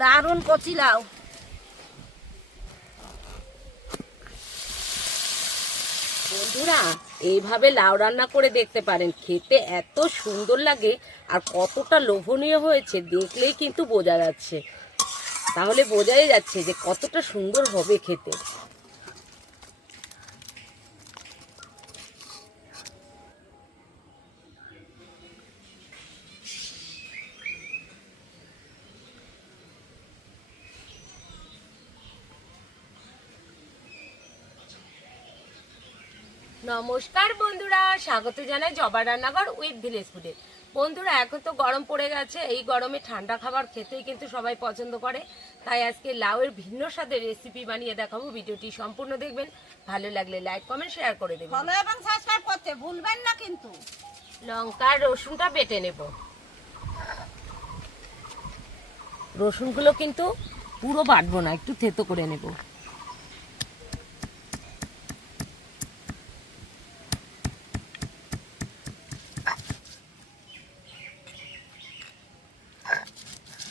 দারুণ কচি লাউ। বন্ধুরা, এইভাবে লাউ রান্না করে দেখতে পারেন, খেতে এত সুন্দর লাগে আর কতটা লোভনীয় হয়েছে দেখলেই কিন্তু বোঝা যাচ্ছে। তাহলে বোঝাই যাচ্ছে যে কতটা সুন্দর হবে খেতে। নমস্কার বন্ধুরা, স্বাগত জানাই জবা রান্নাঘর উইথ ভিলেজ ফুডে। বন্ধুরা, এখন তো গরম পড়ে গেছে, এই গরমে ঠান্ডা খাবার খেতেই কিন্তু সবাই পছন্দ করে। তাই আজকে লাউয়ের ভিন্ন স্বাদের রেসিপি বানিয়ে দেখাবো। ভিডিওটি সম্পূর্ণ দেখবেন, ভালো লাগলে লাইক কমেন্ট শেয়ার করে দেবেন। ফলো এবং সাবস্ক্রাইব করতে ভুলবেন না কিন্তু। লঙ্কা আর রসুনটা বেটে নেব। রসুনগুলো কিন্তু পুরো বাটবো না, একটু থেতো করে নেব।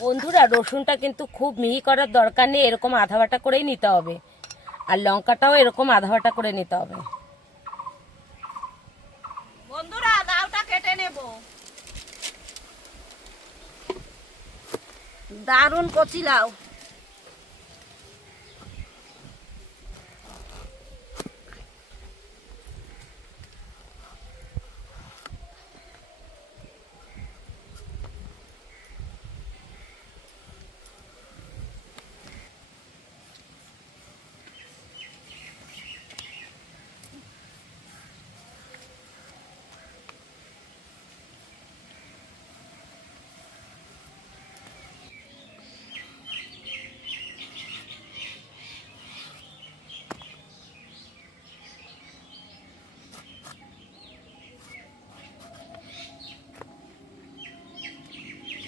বন্ধুরা, রসুনটা কিন্তু খুব মিহি করার দরকার নেই, এরকম আধা বাটা করেই নিতে হবে। আর লঙ্কাটাও এরকম আধা বাটা করে নিতে হবে। বন্ধুরা, লাউটা কেটে নেব। দারুণ কচি লাউ।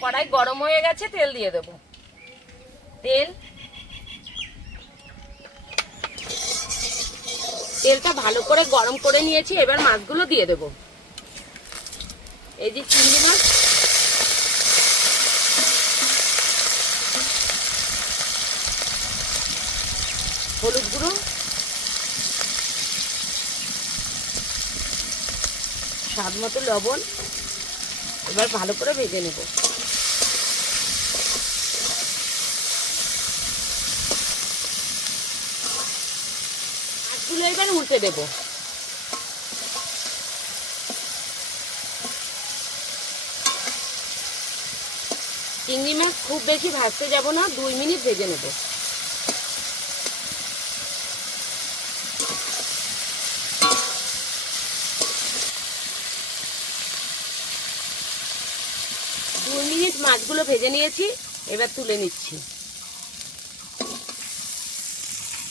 কড়াই গরম হয়ে গেছে, তেল দিয়ে দেবো। তেলটা ভালো করে গরম করে নিয়েছি, এবার মাছগুলো দিয়ে দেব। এই যে চিংড়ি মাছ, হলুদ গুঁড়ো, স্বাদ মতো লবণ, এবার ভালো করে ভেজে নেব। মাছগুলো এবার উল্টে দেব। চিংড়ি মাছ খুব বেশি ভাজতে যাব না, 2 মিনিট ভেজে নেব। মাছগুলো ভেজে নিয়েছি, এবার তুলে নিচ্ছি।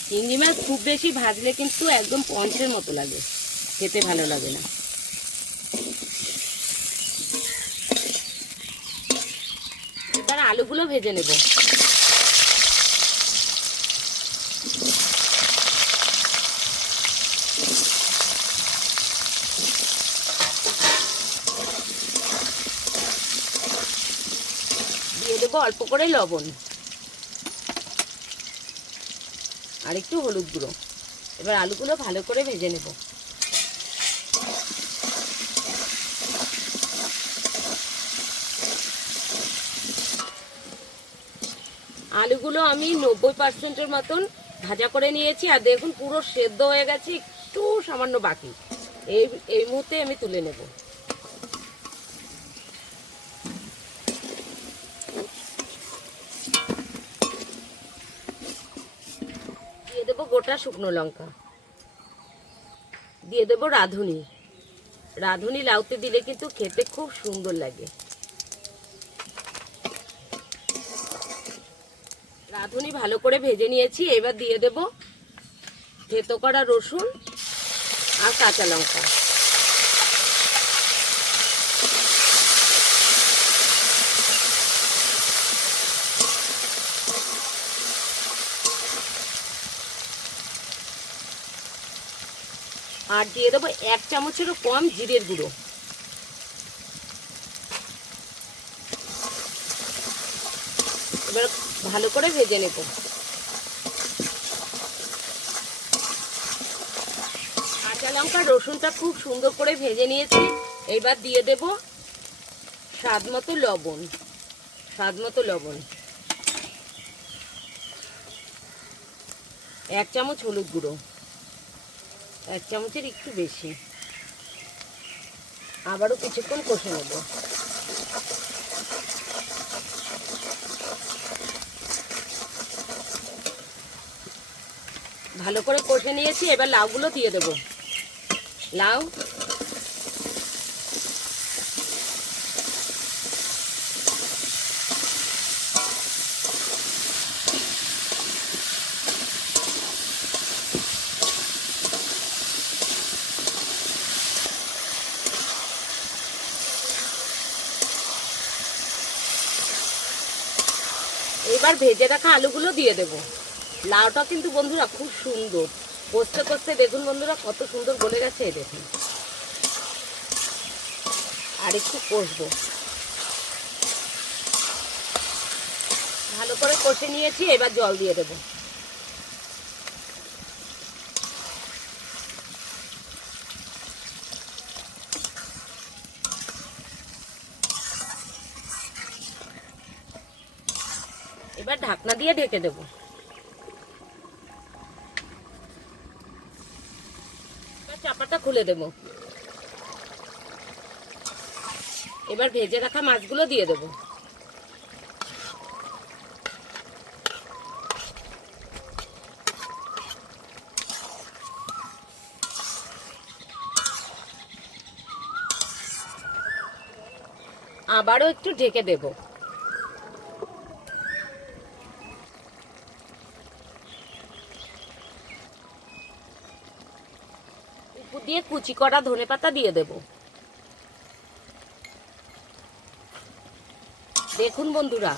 চিংড়ি মাছ খুব বেশি ভাজলে কিন্তু একদম পঞ্চের মতো লাগে, খেতে ভালো লাগে না। এবার আলুগুলো ভেজে নেব। দিয়ে দেবো অল্প করে লবণ আর একটু হলুদ গুঁড়ো। এবার আলুগুলো ভালো করে ভেজে নেব। আলুগুলো আমি 90% মতন ভাজা করে নিয়েছি, আর দেখুন পুরো সেদ্ধ হয়ে গেছে, একটু সামান্য বাকি। এই মুহূর্তে আমি তুলে নেব। দিয়ে দেবো গোটা শুকনো লঙ্কা, দিয়ে দেবো রাঁধুনি। রাঁধুনি লাউতে দিলে কিন্তু খেতে খুব সুন্দর লাগে। রাঁধুনি ভালো করে ভেজে নিয়েছি, এবার দিয়ে দেব থেতো করা রসুন আর কাঁচা লঙ্কা। আর দিয়ে দেবো 1 চামচেরও কম জিরের গুঁড়ো। এবার ভালো করে ভেজে নেব। কাঁচা লঙ্কা রসুনটা খুব সুন্দর করে ভেজে নিয়েছি। এবার দিয়ে দেব স্বাদ মতো লবণ, এক চামচ হলুদ গুঁড়ো, এক চামচের একটু বেশি। আবারও কিছুক্ষণ কষে নেব। ভালো করে কষে নিয়েছি। এবার লাউগুলো দিয়ে দেব। লাউ, এবার ভেজে রাখা আলুগুলো দিয়ে দেব। লাউটা কিন্তু বন্ধুরা খুব সুন্দর, কষতে কষতে দেখুন বন্ধুরা কত সুন্দর গলে গেছে। দেখুন, আর একটু কষবো। ভালো করে কষে নিয়েছি। এবার জল দিয়ে দেব। এবার ঢাকনা দিয়ে ঢেকে দেব। এবার চাপাটা খুলে দেব। এবার ভেজে রাখা মাছগুলো দিয়ে দেব। আবারও একটু ঢেকে দেব। উপর দিয়ে কুচি করা ধনেপাতা দিয়ে দেব। দেখুন বন্ধুরা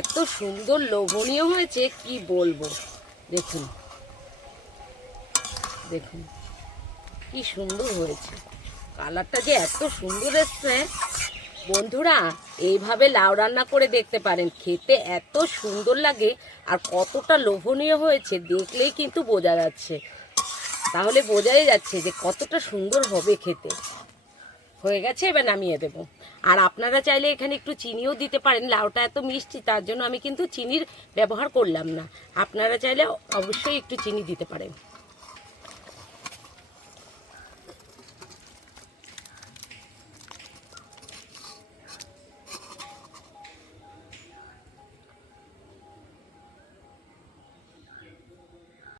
এত সুন্দর লোভনীয় হয়েছে কি বলবো। দেখুন দেখুন কি সুন্দর হয়েছে, কালারটা যে এত সুন্দর এসছে। বন্ধুরা এইভাবে লাউ রান্না করে দেখতে পারেন, খেতে এত সুন্দর লাগে আর কতটা লোভনীয় হয়েছে দেখলেই কিন্তু বোঝা যাচ্ছে। তাহলে বোঝাই যাচ্ছে যে কতটা সুন্দর হবে খেতে। হয়ে গেছে, এবার নামিয়ে দেব। আর আপনারা চাইলে এখানে একটু চিনিও দিতে পারেন। লাউটা এত মিষ্টি, তার জন্য আমি কিন্তু চিনির ব্যবহার করলাম না। আপনারা চাইলে অবশ্যই একটু চিনি দিতে পারেন।